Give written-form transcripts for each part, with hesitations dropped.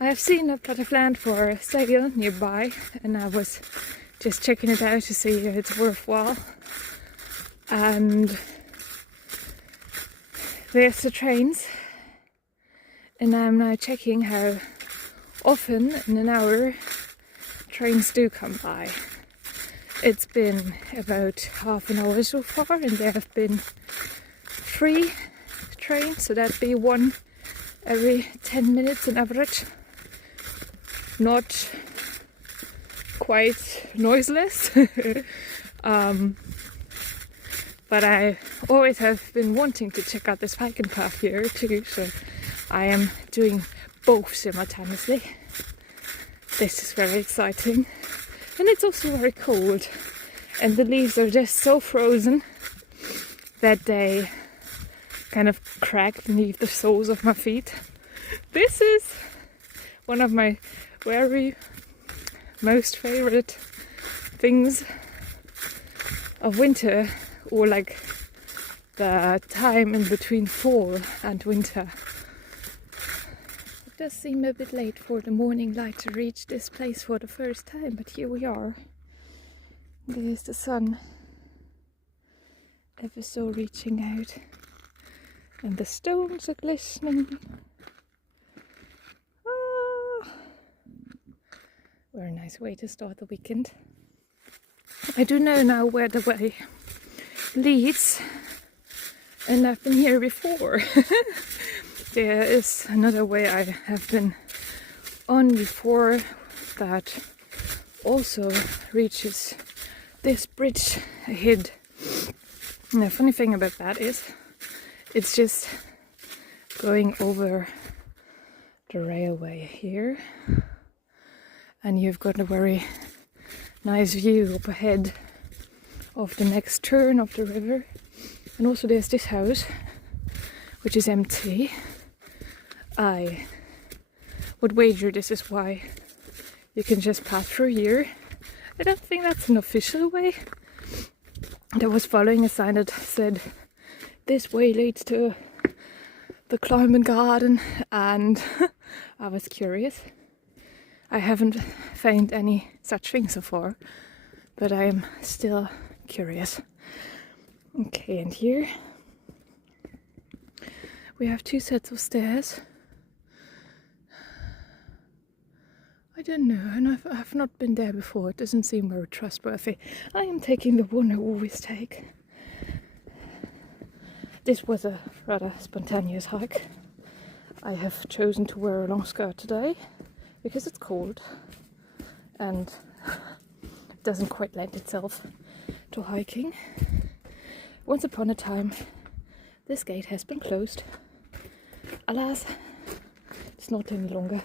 I have seen a plot of land for sale nearby, and I was just checking it out to see if it's worthwhile. And there's the trains, and I'm now checking how often in an hour trains do come by. It's been about half an hour so far, and there have been 3 trains, so that'd be one every 10 minutes on average. Not quite noiseless, but I always have been wanting to check out this hiking path here too, so I am doing both simultaneously. This is very exciting, and it's also very cold, and the leaves are just so frozen that they kind of crack beneath the soles of my feet. This is one of my very most favorite things of winter, or like the time in between fall and winter. It does seem a bit late for the morning light to reach this place for the first time, but here we are. There's the sun ever so reaching out, and the stones are glistening. Very nice way to start the weekend. I do know now where the way leads, and I've been here before. There is another way I have been on before that also reaches this bridge ahead. And the funny thing about that is it's just going over the railway here, and you've got a very nice view up ahead of the next turn of the river. And also there's this house, which is empty. I would wager this is why you can just pass through here. I don't think that's an official way. I was following a sign that said this way leads to the climbing garden, and I was curious. I haven't found any such thing so far, but I am still curious. Okay, and here we have 2 sets of stairs. I don't know, and I've not been there before. It doesn't seem very trustworthy. I am taking the one I always take. This was a rather spontaneous hike. I have chosen to wear a long skirt today because it's cold and it doesn't quite lend itself to hiking. Once upon a time, this gate has been closed. Alas, it's not any longer.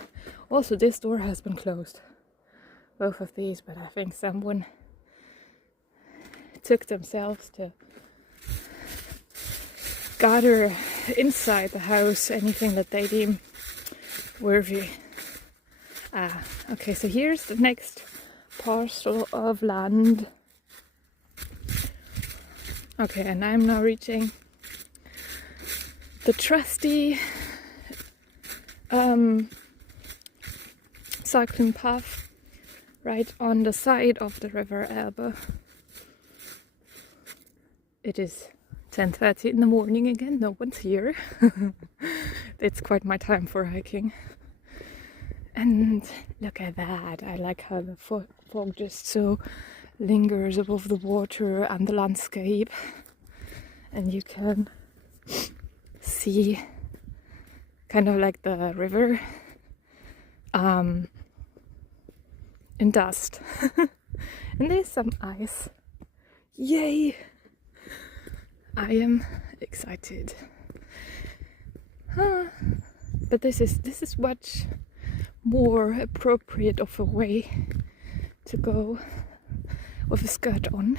Also, this door has been closed. Both of these, but I think someone took themselves to gather inside the house anything that they deem worthy. Okay, so here's the next parcel of land. Okay, and I'm now reaching the trusty cycling path right on the side of the river Elbe. It is 10:30 in the morning again, no one's here. It's quite my time for hiking. And look at that, I like how the fog just so lingers above the water and the landscape, and you can see kind of like the river in dust. And there's some ice. Yay! I am excited. But this is much more appropriate of a way to go with a skirt on.